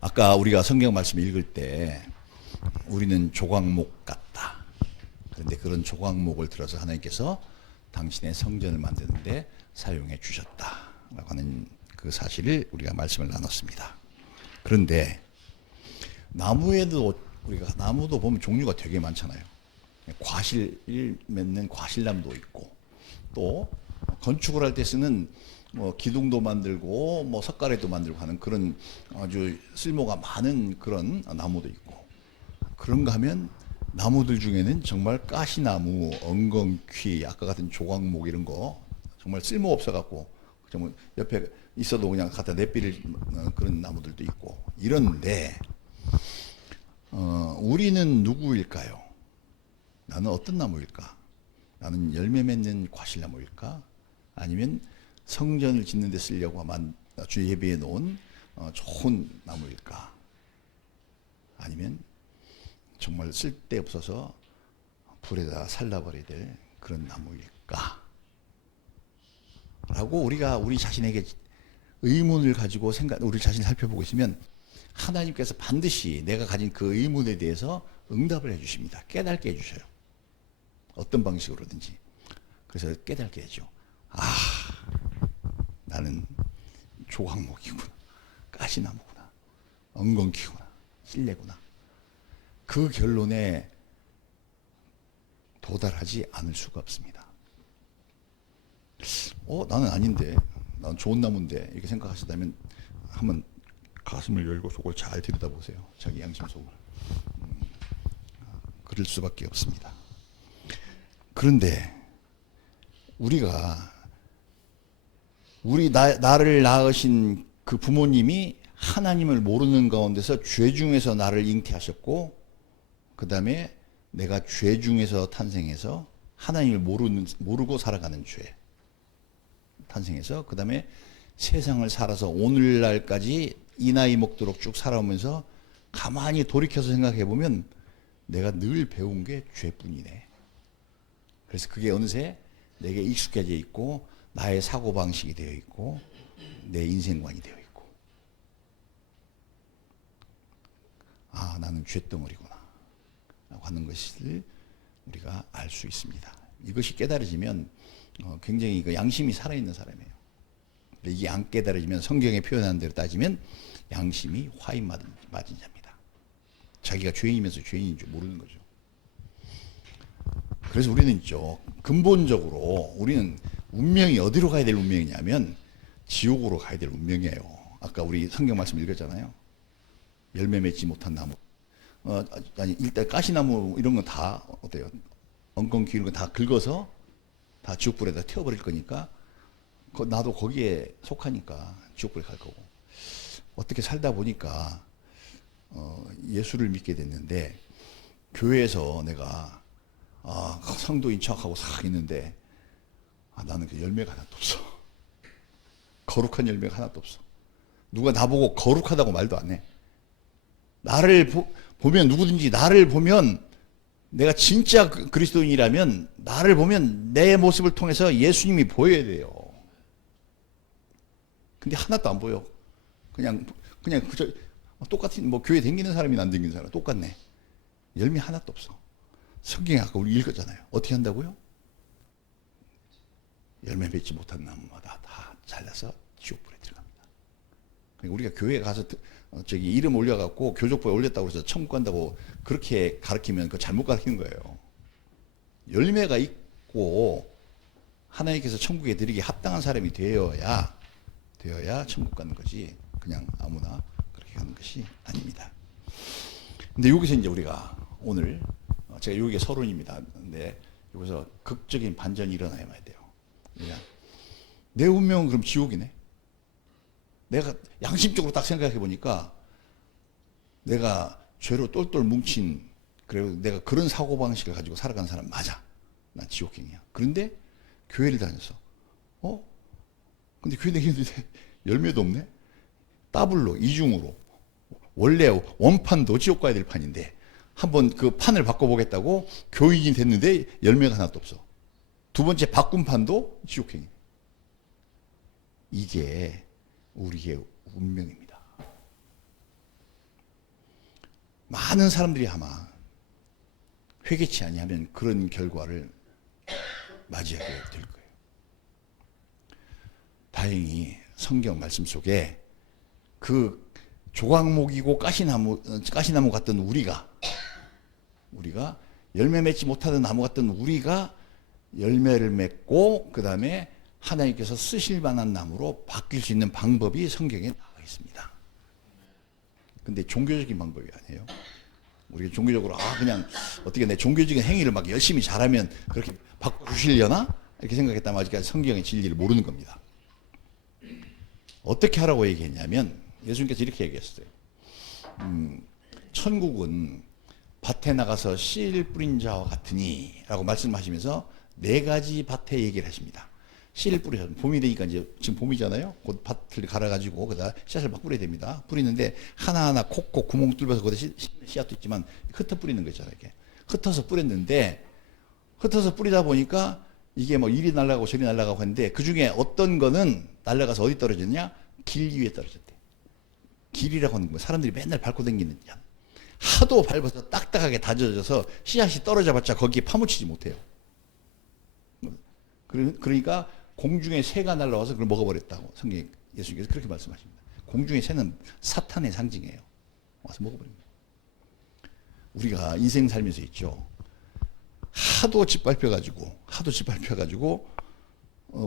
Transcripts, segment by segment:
아까 우리가 성경 말씀 읽을 때 우리는 조각목 같다. 그런데 그런 조각목을 들어서 하나님께서 당신의 성전을 만드는데 사용해 주셨다라고 하는 그 사실을 우리가 말씀을 나눴습니다. 그런데 나무에도 우리가 나무도 보면 종류가 되게 많잖아요. 과실 맺는 과실나무도 있고 또 건축을 할 때 쓰는 뭐 기둥도 만들고 뭐 석가래도 만들고 하는 그런 아주 쓸모가 많은 그런 나무도 있고 그런가 하면 나무들 중에는 정말 가시나무, 엉겅퀴, 아까 같은 조각목 이런 거 정말 쓸모 없어 갖고 정말 옆에 있어도 그냥 갖다 내버릴 그런 나무들도 있고 이런데 우리는 누구일까요? 나는 어떤 나무일까? 나는 열매 맺는 과실나무일까? 아니면 성전을 짓는 데 쓰려고 주 예배해 놓은 좋은 나무일까? 아니면 정말 쓸데없어서 불에다 살라버려야 될 그런 나무일까? 라고 우리가 우리 자신에게 의문을 가지고 우리 자신을 살펴보고 있으면 하나님께서 반드시 내가 가진 그 의문에 대해서 응답을 해주십니다. 깨닫게 해주셔요. 어떤 방식으로든지. 그래서 깨닫게 해줘. 나는 조각목이구나. 가시나무구나. 엉겅퀴구나. 실내구나. 그 결론에 도달하지 않을 수가 없습니다. 나는 아닌데. 난 좋은 나무인데. 이렇게 생각하시다면 한번 가슴을 열고 속을 잘 들여다보세요. 자기 양심 속을. 그럴 수밖에 없습니다. 그런데 나를 낳으신 그 부모님이 하나님을 모르는 가운데서 죄 중에서 나를 잉태하셨고 그 다음에 내가 죄 중에서 탄생해서 하나님을 모르고 살아가는 죄 탄생해서 그 다음에 세상을 살아서 오늘날까지 이 나이 먹도록 쭉 살아오면서 가만히 돌이켜서 생각해 보면 내가 늘 배운 게 죄뿐이네. 그래서 그게 어느새 내게 익숙해져 있고 나의 사고방식이 되어 있고 내 인생관이 되어 있고 나는 죄덩어리구나 라고 하는 것을 우리가 알 수 있습니다. 이것이 깨달아지면 굉장히 그 양심이 살아있는 사람이에요. 이게 안 깨달아지면 성경에 표현하는 대로 따지면 양심이 화인 맞은 자입니다. 자기가 죄인이면서 죄인인 줄 모르는 거죠. 그래서 우리는 있죠. 근본적으로 우리는 운명이 어디로 가야 될 운명이냐면 지옥으로 가야 될 운명이에요. 아까 우리 성경 말씀 읽었잖아요. 열매 맺지 못한 나무. 일단 가시나무 이런 건 다 어때요? 엉겅퀴 이런 거 다 긁어서 다 지옥불에다 태워버릴 거니까 나도 거기에 속하니까 지옥불에 갈 거고. 어떻게 살다 보니까 예수를 믿게 됐는데 교회에서 내가 성도인 척하고 싹 있는데 나는 그 열매가 하나도 없어. 거룩한 열매가 하나도 없어. 누가 나보고 거룩하다고 말도 안 해. 나를 보면 누구든지 나를 보면 내가 진짜 그리스도인이라면 나를 보면 내 모습을 통해서 예수님이 보여야 돼요. 근데 하나도 안 보여. 그냥 그저 똑같은 뭐 교회 다니는 사람이나 안 다니는 사람 똑같네. 열매 하나도 없어. 성경에 아까 우리 읽었잖아요. 어떻게 한다고요? 열매 맺지 못한 나무마다 다 잘라서 지옥불에 들어갑니다. 그러니까 우리가 교회에 가서 이름 올려갖고 교족부에 올렸다고 해서 천국 간다고 그렇게 가르치면 그 잘못 가르치는 거예요. 열매가 있고 하나님께서 천국에 들이기 합당한 사람이 되어야 천국 가는 거지 그냥 아무나 그렇게 가는 것이 아닙니다. 근데 여기서 이제 우리가 오늘 제가 여기가 서론입니다. 근데 여기서 극적인 반전이 일어나야 돼요. 내 운명은 그럼 지옥이네. 내가 양심적으로 딱 생각해 보니까 내가 죄로 똘똘 뭉친 그리고 내가 그런 사고방식을 가지고 살아가는 사람 맞아. 난 지옥행이야. 그런데 교회를 다녔어. 근데 교회 다녔는데 열매도 없네. 더블로 이중으로 원래 원판도 지옥 가야 될 판인데 한번 그 판을 바꿔보겠다고 교인이 됐는데 열매가 하나도 없어. 두 번째 바꾼 판도 지옥행위. 이게 우리의 운명입니다. 많은 사람들이 아마 회개치 아니하면 그런 결과를 맞이하게 될 거예요. 다행히 성경 말씀 속에 그 조각목이고 가시나무 같던 우리가 열매 맺지 못하는 나무 같던 우리가 열매를 맺고 그 다음에 하나님께서 쓰실 만한 나무로 바뀔 수 있는 방법이 성경에 나와 있습니다. 근데 종교적인 방법이 아니에요. 우리가 종교적으로 그냥 어떻게 내 종교적인 행위를 막 열심히 잘하면 그렇게 바꿔주시려나? 이렇게 생각했다면 아직까지 성경의 진리를 모르는 겁니다. 어떻게 하라고 얘기했냐면 예수님께서 이렇게 얘기했어요. 천국은 밭에 나가서 씨 뿌린 자와 같으니 라고 말씀하시면서 4가지 밭에 얘기를 하십니다. 씨를 뿌리셔. 봄이 되니까 이제 지금 봄이잖아요. 곧 밭을 갈아가지고 그다 씨앗을 막 뿌려야 됩니다. 뿌리는데 하나하나 콕콕 구멍 뚫어서 거기다 씨앗도 있지만 흩어 뿌리는 거 있잖아요. 이렇게 흩어서 뿌렸는데 흩어서 뿌리다 보니까 이게 뭐 이리 날아가고 저리 날아가고 했는데 그 중에 어떤 거는 날아가서 어디 떨어졌냐? 길 위에 떨어졌대. 길이라고 하는 거 사람들이 맨날 밟고 다니는 양. 하도 밟아서 딱딱하게 다져져서 씨앗이 떨어져봤자 거기에 파묻히지 못해요. 그러니까 공중에 새가 날아와서 그걸 먹어버렸다고 성경 예수님께서 그렇게 말씀하십니다. 공중의 새는 사탄의 상징이에요. 와서 먹어버립니다. 우리가 인생 살면서 있죠. 하도 짓밟혀가지고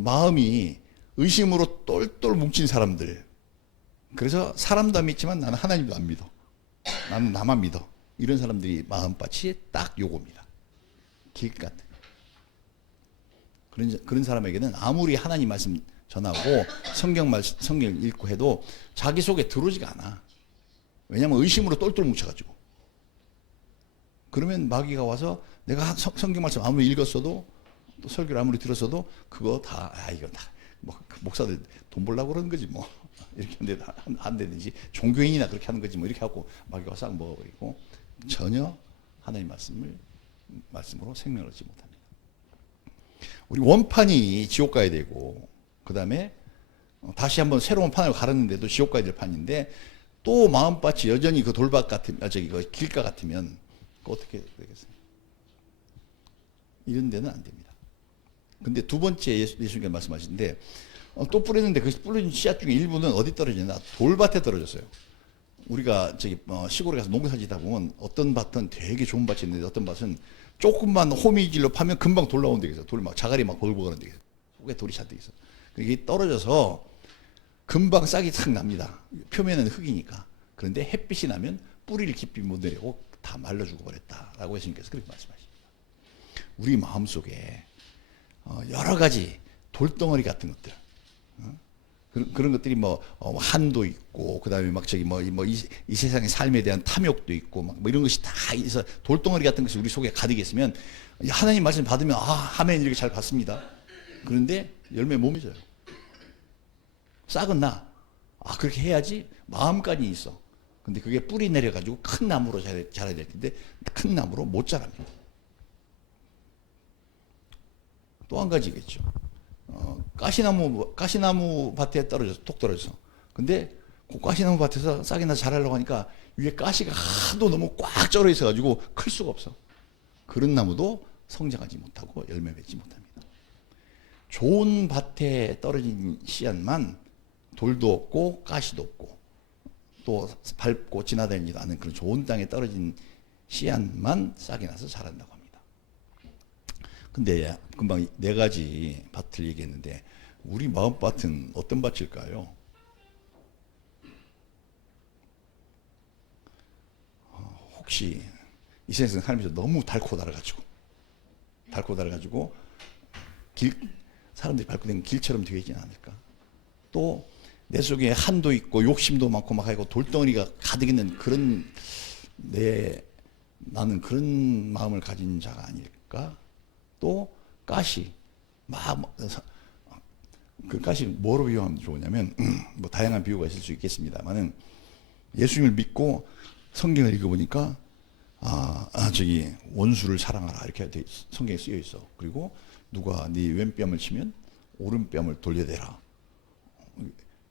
마음이 의심으로 똘똘 뭉친 사람들. 그래서 사람도 안 믿지만 나는 하나님도 안 믿어. 나는 나만 믿어. 이런 사람들이 마음밭이 딱 요겁니다. 길 같은. 그런 사람에게는 아무리 하나님 말씀 전하고 성경 읽고 해도 자기 속에 들어오지가 않아. 왜냐하면 의심으로 똘똘 뭉쳐가지고. 그러면 마귀가 와서 내가 성경 말씀 아무리 읽었어도 또 설교를 아무리 들었어도 그거 다 이거 다 뭐 목사들 돈 벌려고 그러는 거지 뭐 이렇게 하는데 안 되든지 종교인이나 그렇게 하는 거지 뭐 이렇게 하고 마귀가 싹 먹어버리고 전혀 하나님 말씀으로 생명을 얻지 못합니다. 우리 원판이 지옥 가야 되고 그 다음에 다시 한번 새로운 판을 갈았는데도 지옥 가야 될 판인데 또 마음밭이 여전히 그 돌밭 그 길가 같으면 어떻게 되겠어요? 이런 데는 안 됩니다. 근데 두 번째 예수님께서 말씀하시는데 또 뿌렸는데 그 뿌린 씨앗 중에 일부는 어디 떨어지냐? 돌밭에 떨어졌어요. 우리가 시골에 가서 농사 지다 보면 어떤 밭은 되게 좋은 밭이 있는데 어떤 밭은 조금만 호미질로 파면 금방 돌 나오는 데가 있어. 돌 막 자갈이 막 벌벅하는 데가 있어. 속에 돌이 잔뜩 있어. 이게 떨어져서 금방 싹이 탁 납니다. 표면은 흙이니까. 그런데 햇빛이 나면 뿌리를 깊이 못 내려고 다 말라 죽어버렸다라고 예수님께서 그렇게 말씀하십니다. 우리 마음속에 여러 가지 돌덩어리 같은 것들, 그런 것들이 한도 있고, 그 다음에 이 세상의 삶에 대한 탐욕도 있고, 뭐 이런 것이 다 있어. 돌덩어리 같은 것이 우리 속에 가득 있으면, 하나님 말씀 받으면, 아멘, 이렇게 잘 받습니다. 그런데 열매 못 맺어요. 싹은 나. 그렇게 해야지 마음까지 있어. 근데 그게 뿌리 내려가지고 큰 나무로 자라야 될 텐데, 큰 나무로 못 자랍니다. 또 한 가지겠죠. 가시나무 밭에 톡 떨어져서. 근데 그 가시나무 밭에서 싹이 나서 자라려고 하니까 위에 가시가 하도 너무 꽉 쩔어 있어가지고 클 수가 없어. 그런 나무도 성장하지 못하고 열매 맺지 못합니다. 좋은 밭에 떨어진 씨앗만 돌도 없고 가시도 없고 또 밟고 지나다니지도 않은 그런 좋은 땅에 떨어진 씨앗만 싹이 나서 자란다고 합니다. 근데 금방 4가지 밭을 얘기했는데 우리 마음밭은 어떤 밭일까요? 혹시 이 세상 살면서 너무 닳고 달아가지고 사람들이 밟고 다니는 길처럼 되어 있지는 않을까? 또 내 속에 한도 있고 욕심도 많고 막 하고 돌덩어리가 가득 있는 나는 그런 마음을 가진 자가 아닐까? 또 가시 그 가시 뭐로 비유하면 좋으냐면 다양한 비유가 있을 수 있겠습니다만은 예수님을 믿고 성경을 읽어보니까 저기 원수를 사랑하라 이렇게 성경에 쓰여 있어. 그리고 누가 네 왼뺨을 치면 오른뺨을 돌려대라.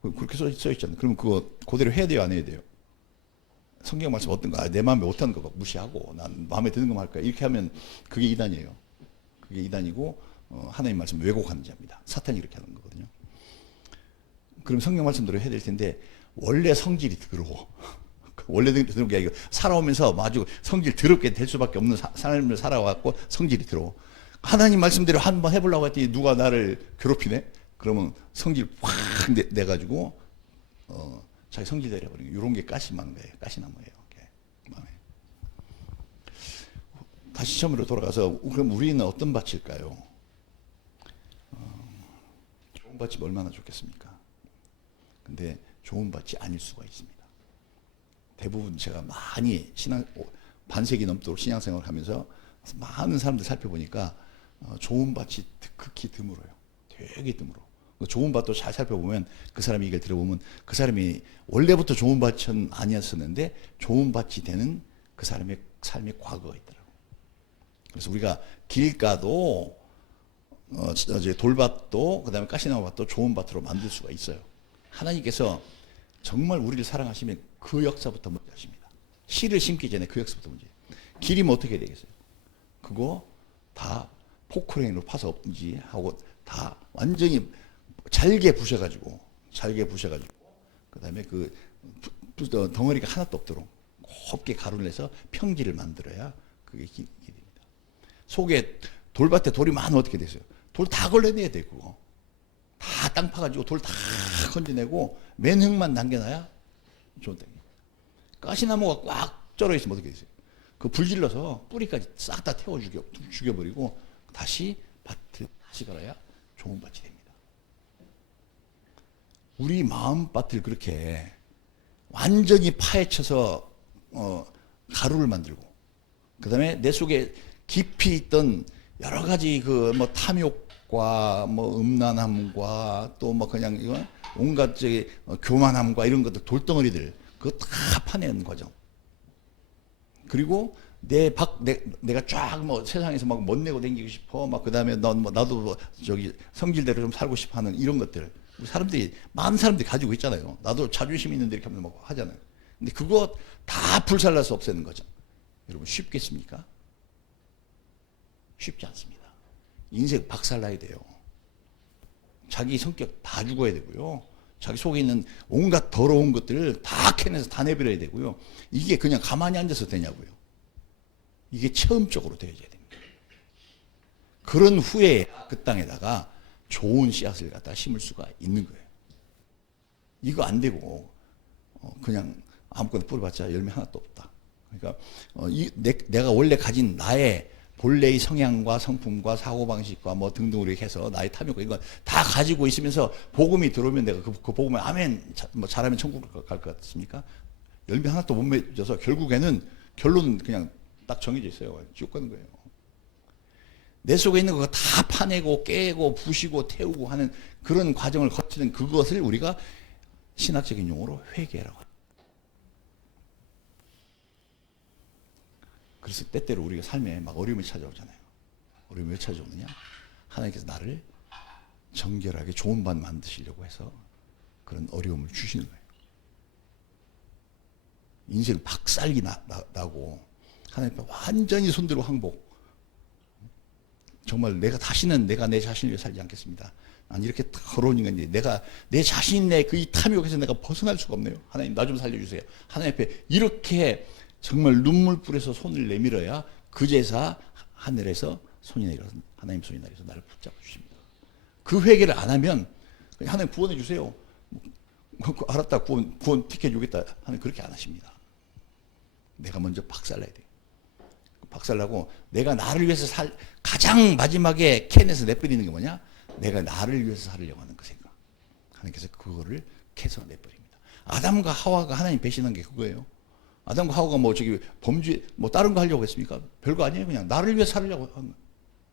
그렇게 써 있잖아요. 그럼 그거 그대로 해야 돼요, 안 해야 돼요? 성경 말씀 어떤가? 내 마음에 못하는 거 막 무시하고 난 마음에 드는 것만 할 거야. 이렇게 하면 그게 이단이에요. 그게 이단이고 하나님 말씀 왜곡하는 자입니다. 사탄이 이렇게 하는 거거든요. 그럼 성경 말씀대로 해야 될 텐데 원래 성질이 더러워. 원래 더러운 게 아니고 살아오면서 아주 성질 더럽게 될 수밖에 없는 삶을 살아왔고 성질이 더러워. 하나님 말씀대로 한번 해보려고 했더니 누가 나를 괴롭히네? 그러면 성질 확 내가지고 자기 성질 내려버리는 이런 게 가시만 거예요. 가시나무예요. 마음에. 다시 처음으로 돌아가서 그럼 우리는 어떤 밭일까요? 좋은 밭이 얼마나 좋겠습니까? 근데 좋은 밭이 아닐 수가 있습니다. 대부분 제가 많이 반세기 넘도록 신앙생활을 하면서 많은 사람들 살펴보니까 좋은 밭이 극히 드물어요. 되게 드물어. 좋은 밭도 잘 살펴보면 그 사람이 얘기를 들어보면 그 사람이 원래부터 좋은 밭은 아니었었는데 좋은 밭이 되는 그 사람의 삶의 과거가 있더라고요. 그래서 우리가 길가도 돌밭도 그다음에 가시나무 밭도 좋은 밭으로 만들 수가 있어요. 하나님께서 정말 우리를 사랑하시면 그 역사부터 먼저 하십니다. 씨를 심기 전에 그 역사부터 먼저. 길이면 어떻게 되겠어요? 그거 다 포크레인으로 파서 없든지 하고 다 완전히 잘게 부셔가지고 그 다음에 그 덩어리가 하나도 없도록 곱게 가루를 내서 평지를 만들어야 그게 길입니다. 속에 돌밭에 돌이 많으면 어떻게 되세요? 돌 다 걸러내야 돼. 그거 다 땅 파가지고 돌 다 건져내고 맨 흙만 남겨놔야 좋은 땅이에요. 가시나무가 꽉 쩔어 있으면 어떻게 되세요? 그 불질러서 뿌리까지 싹 다 태워 죽여버리고 다시 밭을 다시 갈아야 좋은 밭이 됩니다. 우리 마음밭을 그렇게 완전히 파헤쳐서 가루를 만들고 그 다음에 내 속에 깊이 있던 여러 가지 그 뭐 탐욕과 뭐 음란함과 또 뭐 그냥 이거 온갖 교만함과 이런 것들 돌덩어리들 그거 다 파내는 과정. 그리고 내가 쫙 뭐 세상에서 막 멋내고 다니고 싶어 막 그다음에 나도 뭐 저기 성질대로 좀 살고 싶어 하는 이런 것들 우리 사람들이 많은 사람들이 가지고 있잖아요. 나도 자존심 있는데 이렇게 하면 막 하잖아요. 근데 그거 다 불살라서 없애는 거죠. 여러분 쉽겠습니까? 쉽지 않습니다. 인생 박살나야 돼요. 자기 성격 다 죽어야 되고요. 자기 속에 있는 온갖 더러운 것들을 다 캐내서 다 내버려야 되고요. 이게 그냥 가만히 앉아서 되냐고요. 이게 체험적으로 되어져야 됩니다. 그런 후에 그 땅에다가 좋은 씨앗을 갖다 심을 수가 있는 거예요. 이거 안 되고 그냥 아무거나 뿌려봤자 열매 하나도 없다. 그러니까 내가 원래 가진 나의 본래의 성향과 성품과 사고방식과 뭐 등등으로 해서 나의 탐욕과 이건 다 가지고 있으면서 복음이 들어오면 내가 그 복음을 아멘 뭐 잘하면 천국으로 갈 것 같습니까? 열매 하나도 못 맺어서 결국에는 결론은 그냥 딱 정해져 있어요. 지옥 가는 거예요. 내 속에 있는 거 다 파내고 깨고 부시고 태우고 하는 그런 과정을 거치는 그것을 우리가 신학적인 용어로 회개라고 합니다. 그래서 때때로 우리가 삶에 막 어려움이 찾아오잖아요. 어려움이 왜 찾아오느냐? 하나님께서 나를 정결하게 좋은 밭 만드시려고 해서 그런 어려움을 주시는 거예요. 인생 박살기 나고 하나님 앞에 완전히 손들고 항복. 정말 다시는 내가 내 자신을 위해 살지 않겠습니다. 난 이렇게 더러운 인간인데 내가 내 자신의 그 이 탐욕에서 내가 벗어날 수가 없네요. 하나님 나 좀 살려주세요. 하나님 앞에 이렇게 정말 눈물 뿌려서 손을 내밀어야 그제서 하늘에서 손이 내려서 하나님 손이 내려서 나를 붙잡아 주십니다. 그 회개를 안 하면 하나님 구원해 주세요. 알았다 구원 티켓 주겠다 하나님 그렇게 안 하십니다. 내가 먼저 박살나야 돼요. 박살나고 내가 나를 위해서 가장 마지막에 캔에서 내버리는 게 뭐냐? 내가 나를 위해서 살려고 하는 그 생각. 하나님께서 그거를 캐서 내버립니다. 아담과 하와가 하나님 배신한 게 그거예요. 아담과 하와가 뭐 범죄 뭐 다른 거 하려고 했습니까? 별거 아니에요. 그냥 나를 위해서 살려고 한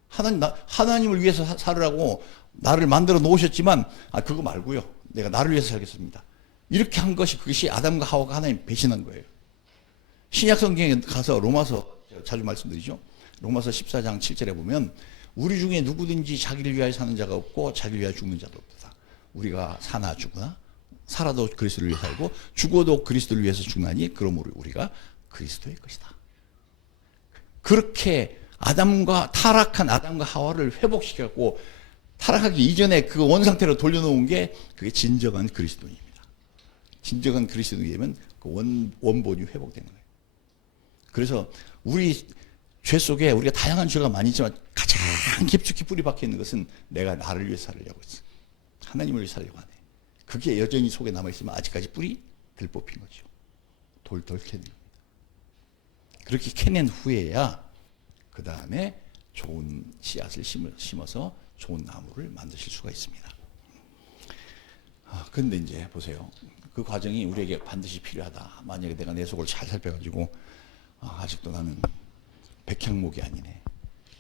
거예요. 하나님을 위해서 살으라고 나를 만들어 놓으셨지만 그거 말고요. 내가 나를 위해서 살겠습니다. 이렇게 한 그것이 아담과 하와가 하나님 배신한 거예요. 신약 성경에 가서 로마서 자주 말씀드리죠. 로마서 14장 7절에 보면 우리 중에 누구든지 자기를 위하여 사는 자가 없고 자기를 위하여 죽는 자도 없다. 우리가 사나 죽으나 살아도 그리스도를 위해 살고 죽어도 그리스도를 위해서 죽나니 그러므로 우리가 그리스도의 것이다. 그렇게 타락한 아담과 하와를 회복시켰고 타락하기 이전에 그 원상태로 돌려놓은 게 그게 진정한 그리스도입니다. 진정한 그리스도이면 그 원본이 회복되는 거예요. 그래서 우리 죄 속에 우리가 다양한 죄가 많이 있지만 가장 깊숙이 뿌리 박혀 있는 것은 내가 나를 위해 살려고 했어. 하나님을 위해 살려고 하네. 그게 여전히 속에 남아있으면 아직까지 뿌리 덜 뽑힌 거죠. 돌 캐는 겁니다. 그렇게 캐낸 후에야 그 다음에 좋은 씨앗을 심어서 좋은 나무를 만드실 수가 있습니다. 그런데 이제 보세요. 그 과정이 우리에게 반드시 필요하다. 만약에 내가 내 속을 잘 살펴가지고 아직도 나는 백향목이 아니네.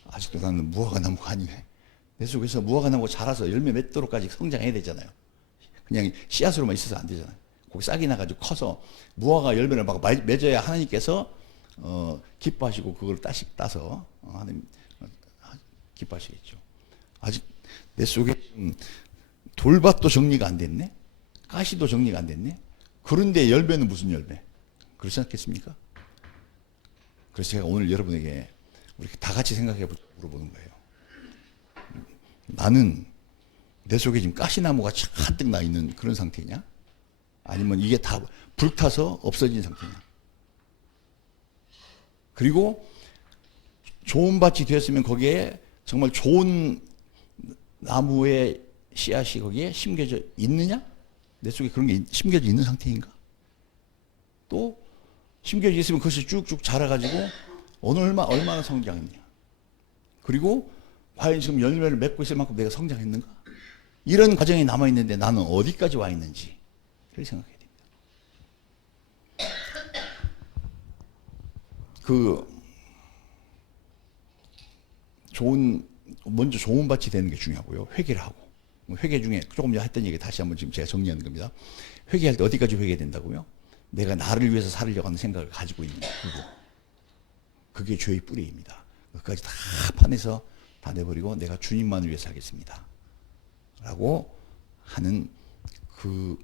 아직도 나는 무화과 나무가 아니네. 내 속에서 무화과 나무가 자라서 열매 맺도록까지 성장해야 되잖아요. 그냥 씨앗으로만 있어서 안 되잖아요. 거기 싹이 나가지고 커서 무화과 열매를 막 맺어야 하나님께서 기뻐하시고 그걸 따서 하나님 기뻐하시겠죠. 아직 내 속에 돌밭도 정리가 안 됐네. 가시도 정리가 안 됐네. 그런데 열매는 무슨 열매? 그렇지 않겠습니까? 그래서 제가 오늘 여러분에게 우리 다 같이 생각해 물어보는 거예요. 나는 내 속에 지금 가시나무가 잔뜩 나 있는 그런 상태냐? 아니면 이게 다 불타서 없어진 상태냐? 그리고 좋은 밭이 되었으면 거기에 정말 좋은 나무의 씨앗이 거기에 심겨져 있느냐? 내 속에 그런 게 심겨져 있는 상태인가? 또 심겨져 있으면 그것이 쭉쭉 자라가지고 얼마나 성장했냐? 그리고 과연 지금 열매를 맺고 있을 만큼 내가 성장했는가? 이런 과정이 남아있는데 나는 어디까지 와 있는지를 생각해야 됩니다. 먼저 좋은 밭이 되는 게 중요하고요. 회개를 하고. 회개 중에 조금 전에 했던 얘기 다시 한번 지금 제가 정리하는 겁니다. 회개할 때 어디까지 회개된다고요? 내가 나를 위해서 살려고 하는 생각을 가지고 있는 그거. 그게 죄의 뿌리입니다. 그까지 다 파내서 다 내버리고 내가 주님만을 위해 살겠습니다. 라고 하는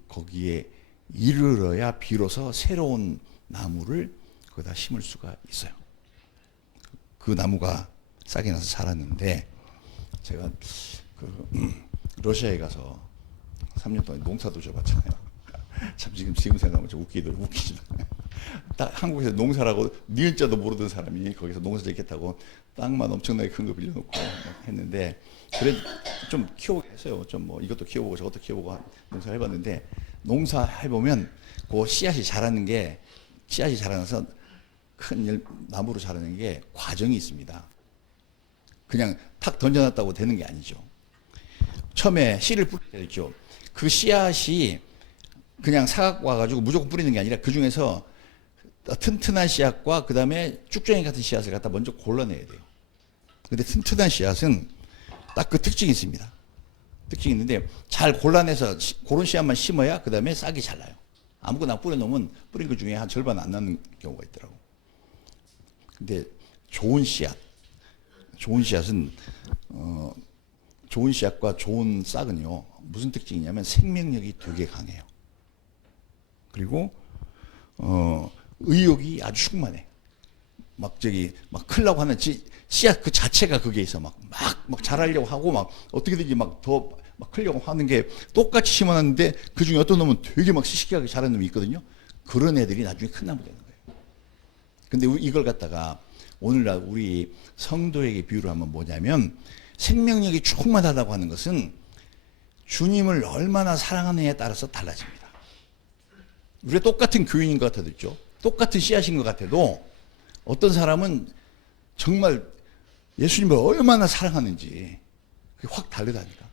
거기에 이르러야 비로소 새로운 나무를 거기다 심을 수가 있어요. 그 나무가 싹이 나서 자랐는데 제가 러시아에 가서 3년 동안 농사도 줘봤잖아요. 참 지금 생각하면 좀 웃기죠. 딱 한국에서 농사라고 니은자도 모르던 사람이 거기서 농사 짓겠다고 땅만 엄청나게 큰 거 빌려놓고 했는데 그래 좀 키워보고 했어요. 좀 뭐 이것도 키워보고 저것도 키워보고 농사 해봤는데 농사 해보면 그 씨앗이 자라나서 큰 나무로 자라는 게 과정이 있습니다. 그냥 탁 던져놨다고 되는 게 아니죠. 처음에 씨를 뿌릴 때 있죠. 그 씨앗이 그냥 사각 와가지고 무조건 뿌리는 게 아니라 그 중에서 튼튼한 씨앗과 그 다음에 쭉정이 같은 씨앗을 갖다 먼저 골라내야 돼요. 근데 튼튼한 씨앗은 딱 그 특징이 있습니다. 특징이 있는데 잘 골라내서 그런 씨앗만 심어야 그 다음에 싹이 잘 나요. 아무거나 뿌려놓으면 뿌린 것 중에 한 절반 안 나는 경우가 있더라고. 근데 좋은 씨앗은 좋은 씨앗과 좋은 싹은요 무슨 특징이냐면 생명력이 되게 강해요. 그리고 의욕이 아주 충만해. 막 크려고 하는 씨앗 그 자체가 그게 있어. 막 자라려고 하고 막 어떻게든지 더 크려고 하는 게 똑같이 심어놨는데 그 중에 어떤 놈은 되게 막 시시하게 자라는 놈이 있거든요. 그런 애들이 나중에 큰 나무 되는 거예요. 근데 이걸 갖다가 오늘날 우리 성도에게 비유를 하면 뭐냐면 생명력이 충만하다고 하는 것은 주님을 얼마나 사랑하느냐에 따라서 달라집니다. 우리가 똑같은 교인인 것 같아도 있죠. 똑같은 씨앗인 것 같아도 어떤 사람은 정말 예수님을 얼마나 사랑하는지 그게 확 다르다니까.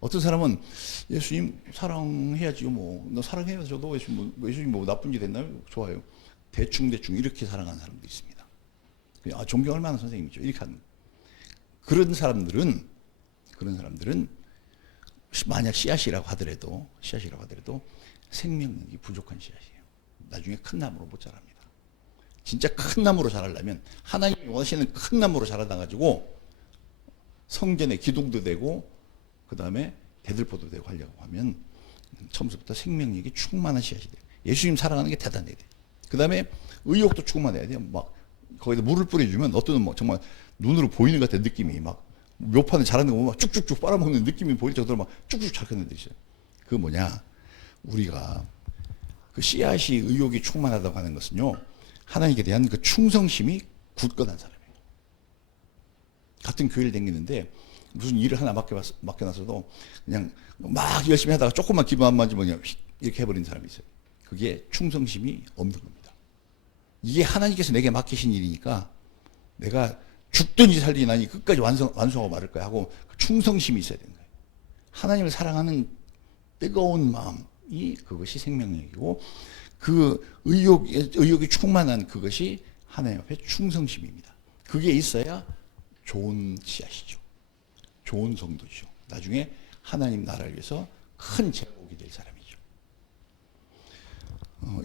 어떤 사람은 예수님 사랑해야지요. 너 사랑해요. 저도 예수님 나쁜 짓 했나요? 좋아요. 대충 이렇게 사랑하는 사람도 있습니다. 존경할 만한 선생님이죠. 이렇게 하는. 그런 사람들은 만약 씨앗이라고 하더라도 생명력이 부족한 씨앗이에요. 나중에 큰 나무로 못 자랍니다. 진짜 큰 나무로 자라려면 하나님이 원하시는 큰 나무로 자라나가지고 성전에 기둥도 되고 그 다음에 대들보도 되고 하려고 하면 처음부터 생명력이 충만한 씨앗이 돼요. 예수님 사랑하는 게 대단해야 돼요. 그 다음에 의욕도 충만해야 돼요. 막 거기다 물을 뿌려주면 어떤 뭐 정말 눈으로 보이는 것 같은 느낌이 막 묘판을 자라는 거 보면 막 쭉쭉쭉 빨아먹는 느낌이 보일 정도로 막 쭉쭉 잘 크는 데 있어요. 그 뭐냐, 우리가 그 씨앗이 의욕이 충만하다고 하는 것은요, 하나님께 대한 그 충성심이 굳건한 사람이에요. 같은 교회를 다니는데 무슨 일을 하나 맡겨놨어도 그냥 막 열심히 하다가 조금만 기분 안 맞으면 그냥 이렇게 해버리는 사람이 있어요. 그게 충성심이 없는 겁니다. 이게 하나님께서 내게 맡기신 일이니까 내가 죽든지 살든지 나니 끝까지 완수하고 말을 거야 하고 충성심이 있어야 되는 거예요. 하나님을 사랑하는 뜨거운 마음이 그것이 생명력이고, 그 의욕이 충만한 그것이 하나님 앞에 충성심입니다. 그게 있어야 좋은 씨앗이죠. 좋은 성도죠. 나중에 하나님 나라를 위해서 큰 제목이 될 사람이죠.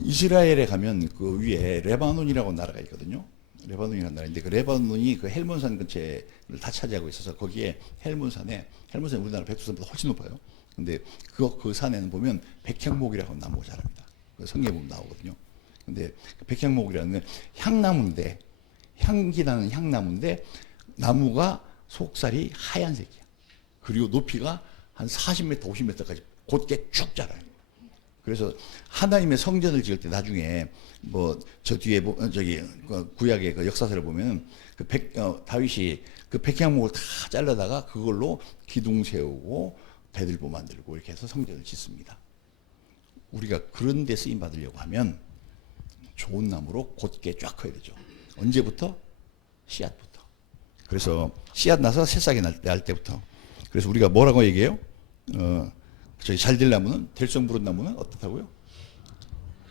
이스라엘에 가면 그 위에 레바논이라고 나라가 있거든요. 레바논이라는 나라인데 그 레바논이 그 헬몬산 근처를 다 차지하고 있어서 거기에 헬몬산이 우리나라 백두산보다 훨씬 높아요. 근데 그 산에는 보면 백향목이라고 나무가 자랍니다. 그 성경에 보면 나오거든요. 근데 그 백향목이라는 향나무인데, 향기 나는 향나무인데 나무가 속살이 하얀색이야. 그리고 높이가 한 40m, 50m까지 곧게 쭉 자라요. 그래서 하나님의 성전을 지을 때 나중에 뭐 저 뒤에 저기 구약의 그 역사서를 보면 그 다윗이 그 백향목을 다 잘라다가 그걸로 기둥 세우고 대들보 만들고 이렇게 해서 성전을 짓습니다. 우리가 그런 데 쓰임 받으려고 하면 좋은 나무로 곧게 쫙 커야 되죠. 언제부터? 씨앗부터. 그래서 씨앗 나서 새싹이 날 때부터. 그래서 우리가 뭐라고 얘기해요? 저희 잘 될 나무는, 될성 부른 나무는 어떻다고요?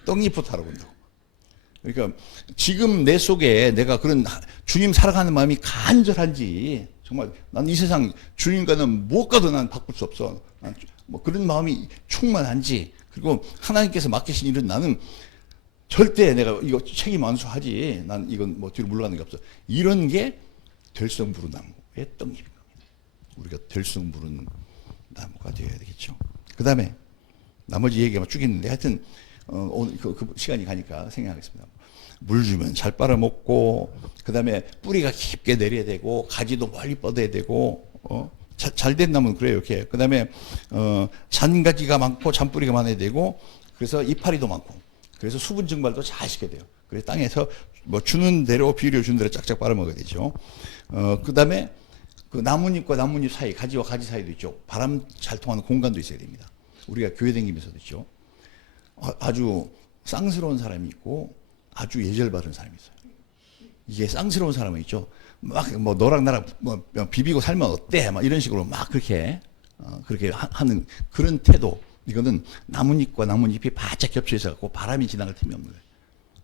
떡잎부터 타러 본다고. 그러니까 지금 내 속에 내가 그런 주님 살아가는 마음이 간절한지, 정말 난 이 세상 주님과는 무엇과도 난 바꿀 수 없어. 뭐 그런 마음이 충만한지, 그리고 하나님께서 맡기신 일은 나는 절대 내가 이거 책임 완수하지. 난 이건 뭐 뒤로 물러가는 게 없어. 이런 게 될성 부른 나무의 떡잎인 겁니다. 우리가 될성 부른 나무가 되어야 되겠죠. 그 다음에 나머지 얘기가 쭉 있는데 하여튼 오늘 그 시간이 가니까 생각하겠습니다. 물 주면 잘 빨아먹고, 그 다음에 뿌리가 깊게 내려야 되고, 가지도 멀리 뻗어야 되고, 잘된 나무는 그래요. 이렇게. 그 다음에 잔가지가 많고 잔뿌리가 많아야 되고, 그래서 이파리도 많고, 그래서 수분 증발도 잘 시켜야 돼요. 그래서 땅에서 뭐 주는 대로 비료 주는 대로 짝짝 빨아먹어야 되죠. 그 다음에 그 나뭇잎과 나뭇잎 사이, 가지와 가지 사이도 있죠. 바람 잘 통하는 공간도 있어야 됩니다. 우리가 교회 다니면서도 있죠. 아주 쌍스러운 사람이 있고 아주 예절 바른 사람이 있어요. 이게 쌍스러운 사람은 있죠. 막 뭐 너랑 나랑 뭐 비비고 살면 어때? 막 이런 식으로 막 그렇게 하는 그런 태도. 이거는 나뭇잎과 나뭇잎이 바짝 겹쳐 있어 갖고 바람이 지나갈 틈이 없는 거예요.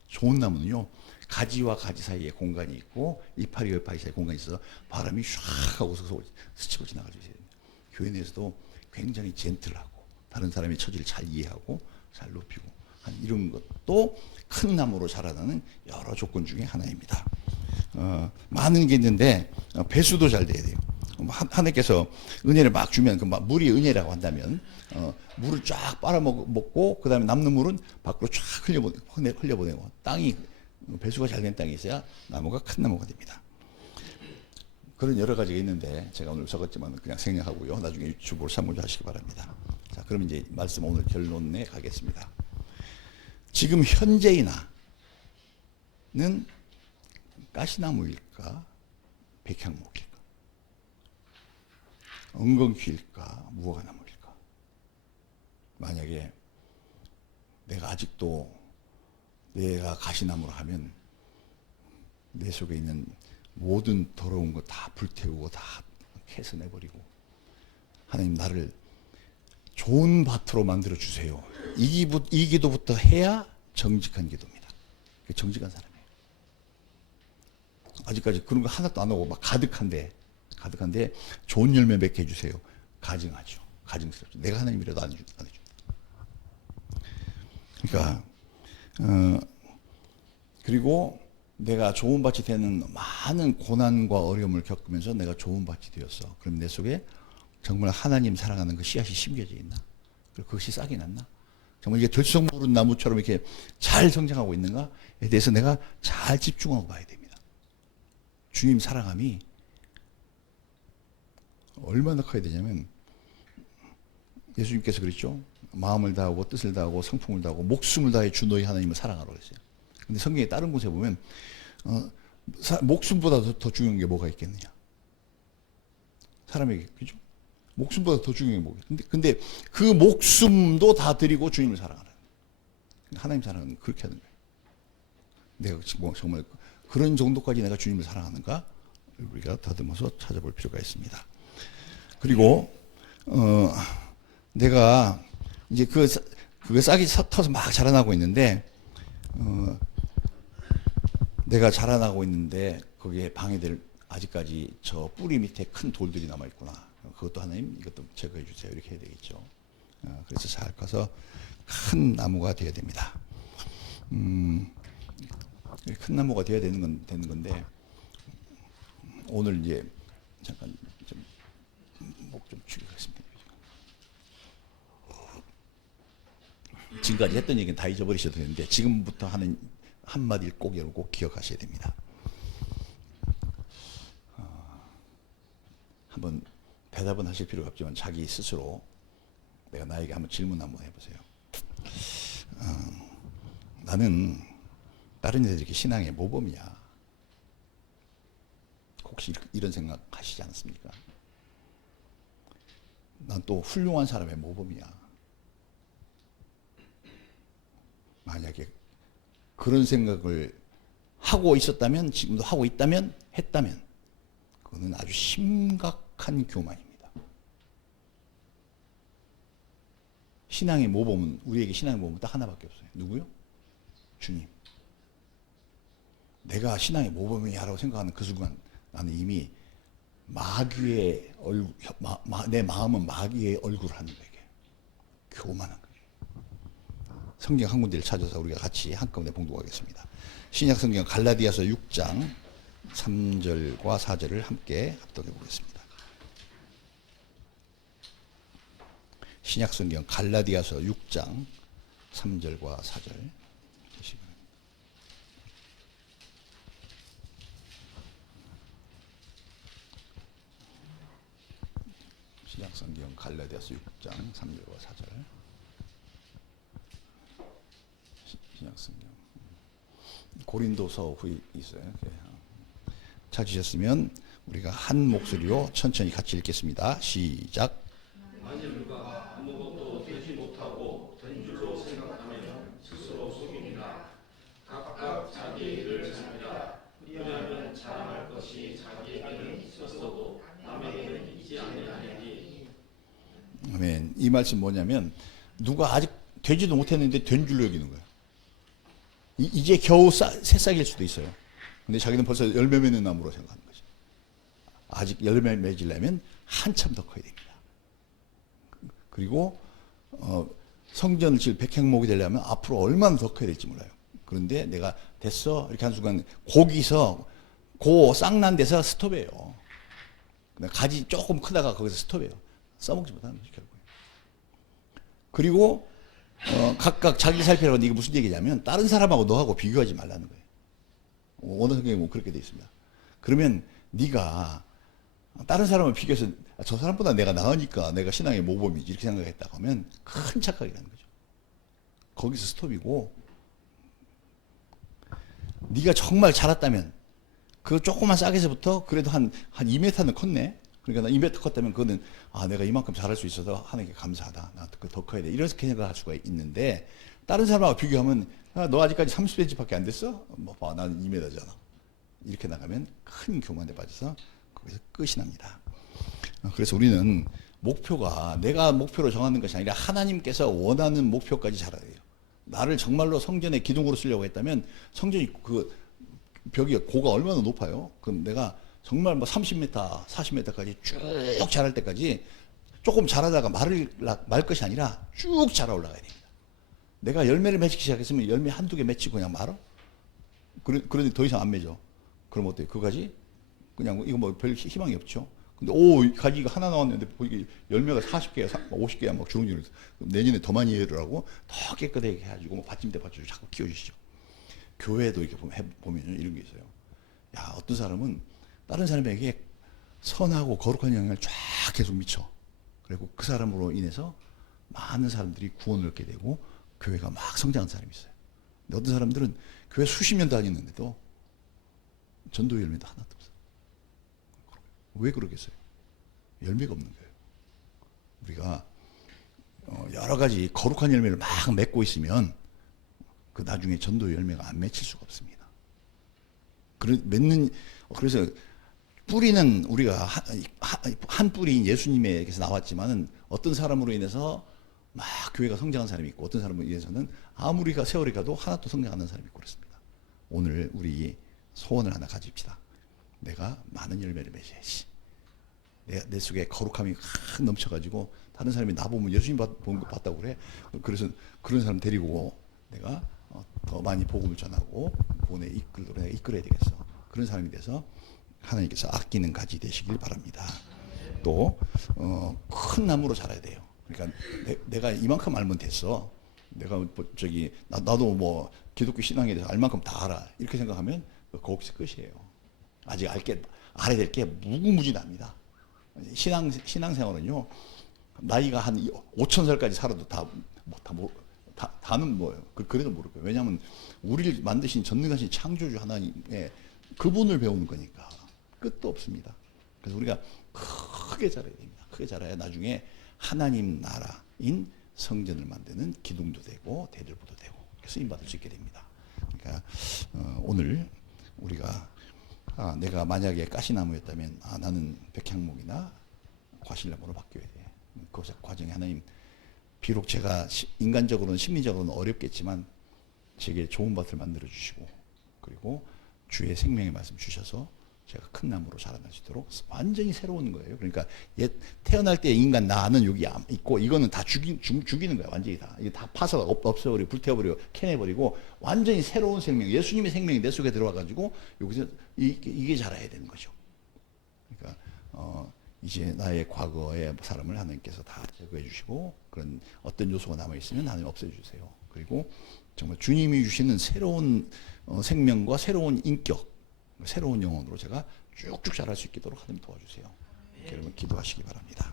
좋은 나무는요, 가지와 가지 사이에 공간이 있고 이파리와 이파리 사이에 공간이 있어서 바람이 샥 하고 스치고 지나갈 수 있어요. 교회 내에서도 굉장히 젠틀하고 다른 사람의 처지를 잘 이해하고 잘 높이고 이런 것도 큰 나무로 자라나는 여러 조건 중에 하나입니다. 많은 게 있는데 배수도 잘 돼야 돼요. 하나님께서 은혜를 막 주면 그 물이 은혜라고 한다면 물을 쫙 빨아먹고 그 다음에 남는 물은 밖으로 쫙 흘려보내고 땅이 배수가 잘 된 땅이 있어야 나무가 큰 나무가 됩니다. 그런 여러 가지가 있는데 제가 오늘 적었지만 그냥 생략하고요. 나중에 유튜브로 참고하시기 바랍니다. 자, 그럼 이제 말씀 오늘 결론에 가겠습니다. 지금 현재의 나는 가시나무일까? 백향목일까? 엉겅퀴일까? 무화과나무일까? 만약에 내가 아직도 내가 가시나무로 하면 내 속에 있는 모든 더러운 거 다 불태우고 다 캐서내버리고 하나님 나를 좋은 밭으로 만들어 주세요. 이 기도부터 해야 정직한 기도입니다. 정직한 사람이에요. 아직까지 그런 거 하나도 안 하고 막 가득한데 좋은 열매 맺게 해주세요. 가증하죠. 가증스럽죠. 내가 하나님이라도 안 해준다. 그러니까 그리고 내가 좋은 밭이 되는 많은 고난과 어려움을 겪으면서 내가 좋은 밭이 되었어. 그럼 내 속에 정말 하나님 사랑하는 그 씨앗이 심겨져 있나? 그것이 싹이 났나? 정말 이게 들쑥모른 나무처럼 이렇게 잘 성장하고 있는가에 대해서 내가 잘 집중하고 봐야 됩니다. 주님 사랑함이 얼마나 커야 되냐면 예수님께서 그랬죠. 마음을 다하고 뜻을 다하고 성품을 다하고 목숨을 다해 주 너희 하나님을 사랑하라고 그랬어요. 근데 성경의 다른 곳에 보면 목숨보다 더 중요한 게 뭐가 있겠느냐? 사람에게, 그죠? 목숨보다 더 중요한 게 뭐가 있겠냐? 근데 그 목숨도 다 드리고 주님을 사랑하라. 하나님 사랑은 그렇게 하는 거예요. 내가 정말 그런 정도까지 내가 주님을 사랑하는가? 우리가 다듬어서 찾아볼 필요가 있습니다. 그리고 내가 이제 그게 싹이 터서 막 자라나고 있는데 내가 자라나고 있는데 거기에 방해될 아직까지 저 뿌리 밑에 큰 돌들이 남아 있구나. 그것도 하나님 이것도 제거해 주세요. 이렇게 해야 되겠죠. 그래서 잘 커서 큰 나무가 되어야 됩니다. 큰 나무가 되어야 되는 건데 오늘 이제 잠깐 목 좀 죽이겠습니다. 지금까지 했던 얘기는 다 잊어버리셔도 되는데 지금부터 하는 한마디를 꼭 기억하셔야 됩니다. 한번 대답은 하실 필요가 없지만 자기 스스로 내가 나에게 한번 질문 한번 해보세요. 나는 다른 애들 이렇게 신앙의 모범이야. 혹시 이런 생각 하시지 않습니까? 난 또 훌륭한 사람의 모범이야. 만약에 그런 생각을 하고 있었다면, 지금도 하고 있다면, 했다면 그거는 아주 심각한 교만입니다. 신앙의 모범은, 우리에게 신앙의 모범은 딱 하나밖에 없어요. 누구요? 주님. 내가 신앙의 모범이야라고 생각하는 그 순간 나는 이미 마귀의 얼굴, 내 마음은 마귀의 얼굴을 하는 거예요. 교만한 거예요. 성경 한 군데를 찾아서 우리가 같이 한꺼번에 봉독하겠습니다. 신약 성경 갈라디아서 6장 3절과 4절을 함께 합독해 보겠습니다. 신약 성경 갈라디아서 6장 3절과 4절. 신약 성경 갈라디아서 6장 3절과 4절. 신약 성경 고린도서 후에 있어요. 찾으셨으면 우리가 한 목소리로 천천히 같이 읽겠습니다. 시작. 만일 누가 아무것도 되지 못하고 된 줄로 생각하면 스스로 속입니다. 각각 자기 일을 잘하라. 그리하면 자랑할 것이 자기에게는 있었어도 남에게는 있지 아니하리니. 아멘. 이 말씀 뭐냐면 누가 아직 되지도 못했는데 된 줄로 여기는 거예요. 이제 겨우 새싹일 수도 있어요. 근데 자기는 벌써 열매 맺는 나무로 생각하는 거죠. 아직 열매 맺으려면 한참 더 커야 됩니다. 그리고 성전을 지을 백향목이 되려면 앞으로 얼마나 더 커야 될지 몰라요. 그런데 내가 됐어 이렇게 한 순간 거기서 그 쌍난 데서 스톱해요. 가지 조금 크다가 거기서 스톱해요. 써먹지 못하는 거죠 결국에. 그리고 각각 자기 살피라고 이게 무슨 얘기냐면 다른 사람하고 너하고 비교하지 말라는 거예요. 어느 성경에 뭐 그렇게 돼 있습니다. 그러면 네가 다른 사람을 비교해서 저 사람보다 내가 나으니까 내가 신앙의 모범이지 이렇게 생각했다고 하면 큰 착각이라는 거죠. 거기서 스톱이고 네가 정말 자랐다면 그 조그만 싹에서부터 그래도 한 2m는 컸네. 그러니까 나 2m 컸다면 그거는 내가 이만큼 잘할 수 있어서 하나님께 감사하다. 나 더 커야 돼. 이렇게 생각할 수가 있는데 다른 사람하고 비교하면 너 아직까지 30cm밖에 안 됐어? 뭐 봐, 나는 2m잖아. 이렇게 나가면 큰 교만에 빠져서 거기서 끝이 납니다. 그래서 우리는 목표가 내가 목표로 정하는 것이 아니라 하나님께서 원하는 목표까지 자라야 돼요. 나를 정말로 성전의 기둥으로 쓰려고 했다면 성전이 그 벽이 고가 얼마나 높아요? 그럼 내가 정말 뭐 30m, 40m까지 쭉 자랄 때까지 조금 자라다가 말 것이 아니라 쭉 자라 올라가야 됩니다. 내가 열매를 맺기 시작했으면 열매 한두 개 맺히고 그냥 말어? 그런데 더 이상 안 맺어. 그럼 어때요? 그거까지? 그냥 이거 뭐 별 희망이 없죠. 근데 오 가지가 하나 나왔는데 이게 열매가 40개야, 50개야 막 주렁주렁. 내년에 더 많이 해라고 더 깨끗하게 해가지고 뭐 받침대 받쳐 자꾸 키워주시죠. 교회도 이렇게 보면 이런 게 있어요. 야 어떤 사람은 다른 사람에게 선하고 거룩한 영향을 쫙 계속 미쳐. 그리고 그 사람으로 인해서 많은 사람들이 구원을 얻게 되고 교회가 막 성장하는 사람이 있어요. 근데 어떤 사람들은 교회 수십 년 다니는데도 전도 열매도 하나도 없어요. 왜 그러겠어요? 열매가 없는 거예요. 우리가 여러 가지 거룩한 열매를 막 맺고 있으면 그 나중에 전도 열매가 안 맺힐 수가 없습니다. 그래서 뿌리는 우리가 한 뿌리인 예수님에게서 나왔지만은 어떤 사람으로 인해서 막 교회가 성장한 사람이 있고 어떤 사람으로 인해서는 아무리 세월이 가도 하나도 성장하는 사람이 있고 그렇습니다. 오늘 우리 소원을 하나 가집시다. 내가 많은 열매를 맺어야지. 내 속에 거룩함이 확 넘쳐가지고 다른 사람이 나보면 예수님 본 거 봤다고 그래. 그래서 그런 사람 데리고 내가 더 많이 복음을 전하고 구원에 내가 이끌어야 되겠어. 그런 사람이 돼서 하나님께서 아끼는 가지 되시길 바랍니다. 또 큰 나무로 자라야 돼요. 그러니까 내가 이만큼 알면 됐어. 내가 나도 뭐 기독교 신앙에 대해서 알 만큼 다 알아. 이렇게 생각하면 거기서 끝이에요. 아직 알아야 될 게 무궁무진합니다. 신앙생활은요, 나이가 한 5,000살까지 살아도 다는 뭐예요. 그래도 모를 거예요. 왜냐하면 우리를 만드신 전능하신 창조주 하나님의 그분을 배우는 거니까 끝도 없습니다. 그래서 우리가 크게 자라야 됩니다. 크게 자라야 나중에 하나님 나라인 성전을 만드는 기둥도 되고 대들보도 되고 쓰임받을 수 있게 됩니다. 그러니까 오늘 우리가 내가 만약에 가시나무였다면 나는 백향목이나 과실나무로 바뀌어야 돼. 그 과정에 하나님 비록 제가 인간적으로는 심리적으로는 어렵겠지만 제게 좋은 밭을 만들어 주시고 그리고 주의 생명의 말씀 주셔서 제가 큰 나무로 자라날 수 있도록 완전히 새로운 거예요. 그러니까 태어날 때 인간 나는 여기 있고 이거는 다 죽이는 거야. 완전히 다. 이게 다 파서 없애버리고 불태워버리고 캐내버리고 완전히 새로운 생명, 예수님의 생명이 내 속에 들어와가지고 여기서 이게 자라야 되는 거죠. 그러니까 이제 나의 과거의 사람을 하나님께서 다 제거해 주시고 그런 어떤 요소가 남아있으면 하나님 없애주세요. 그리고 정말 주님이 주시는 새로운 생명과 새로운 인격, 새로운 영혼으로 제가 쭉쭉 자랄 수 있도록 하나님 도와주세요. 여러분 기도하시기 바랍니다.